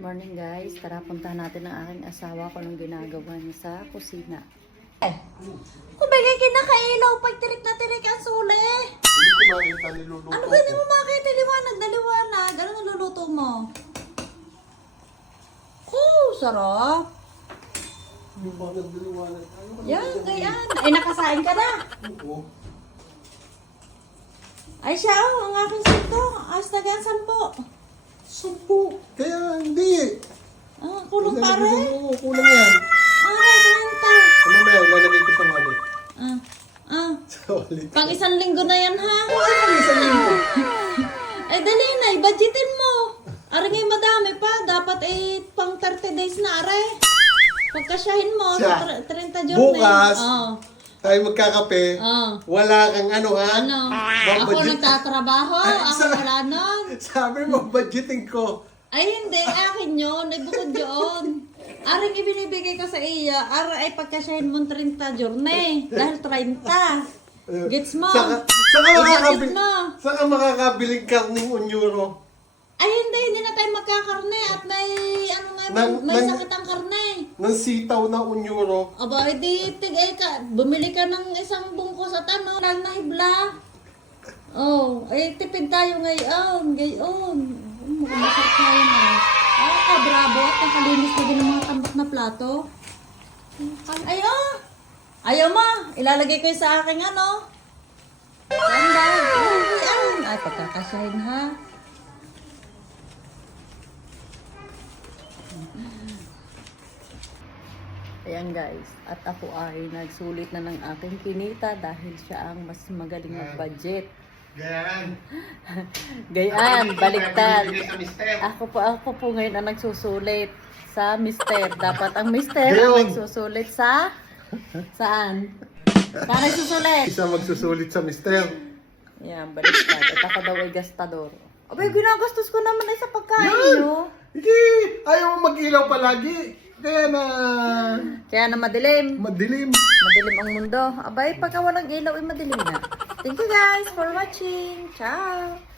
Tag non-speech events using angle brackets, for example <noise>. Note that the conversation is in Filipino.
Morning guys, tara puntahan natin ang aking asawa kung anong ginagawa niya sa kusina. Kung bagay kinakailaw, pag tirik na tirik ang ko niluluto Ano ba hindi mo makita liwanag na liwanag? Ano niluluto mo? Oh, sarap. Ano ba? Yan, ganyan. Ay, nakasain ka na. Ay, siya, oh, ang aking sinto. As na gan, sampo. Sampu. Kaya hindi. Ah, kulong Ilalagay pare. ko- Oo, kulang yan. Ah, 30. Ano ba yan? Lalagay ko sa wallet. Ah, ah. <laughs> Sa wallet. Pang isang linggo na yan, ha? Ano isang linggo? Ay, <laughs> dali na, budgetin mo. Ari ngay madami pa. Dapat eh, pang 30 days na, are. Pagkasyahin mo, Siya. sa tr- 30 journey. Bukas. Oo. Tayo magkakape. Oo. Wala kang ano ha? Ano? Ako nagtatrabaho. Ako wala nun. <laughs> Sabi mo, budgeting ko. Ay, hindi. Akin yun. Nagbukod yun. Aring ibinibigay ko sa iya. Ara ay pagkasyahin mo 30 journey. Dahil 30. Gets mo? Saka, saka, makakabili, mo. saka makakabiling karning unyuro. Ay, hindi. Hindi na tayo magkakarne. At may, ano nga, may nang- sakit ang. Ng sitaw na unyuro. Aba, edi tigay ka. Bumili ka ng isang bungkus at ano, lang na hibla. Oh, ay tipid tayo ngayon. Ngayon. Oh, masarap tayo na. Ah, ka, bravo. At nakalinis na din ng mga tambak na plato. Ay, oh. Ayaw mo. Ilalagay ko yun sa aking ano. Sanda. Ay, ay. Ay, pagkakasyahin ha. Ayan guys, at ako ay nagsulit na ng aking kinita dahil siya ang mas magaling mag-budget. Ganyan. <laughs> Gayaan, baliktad. Ako po, ako po ngayon ang nagsusulit sa mister. Dapat ang mister ang nagsusulit sa... Saan? Saan nagsusulit? Isa magsusulit sa mister. Yan, baliktad. At ako daw ay gastador. Abay, ginagastos ko naman ay sa pagkain nyo. Hindi! Ayaw mag-ilaw palagi. Kaya na Kaya na madilim. madilim. Madilim ang mundo. Abay, pagka walang ilaw, ay madilim na. Thank you guys for watching. Ciao!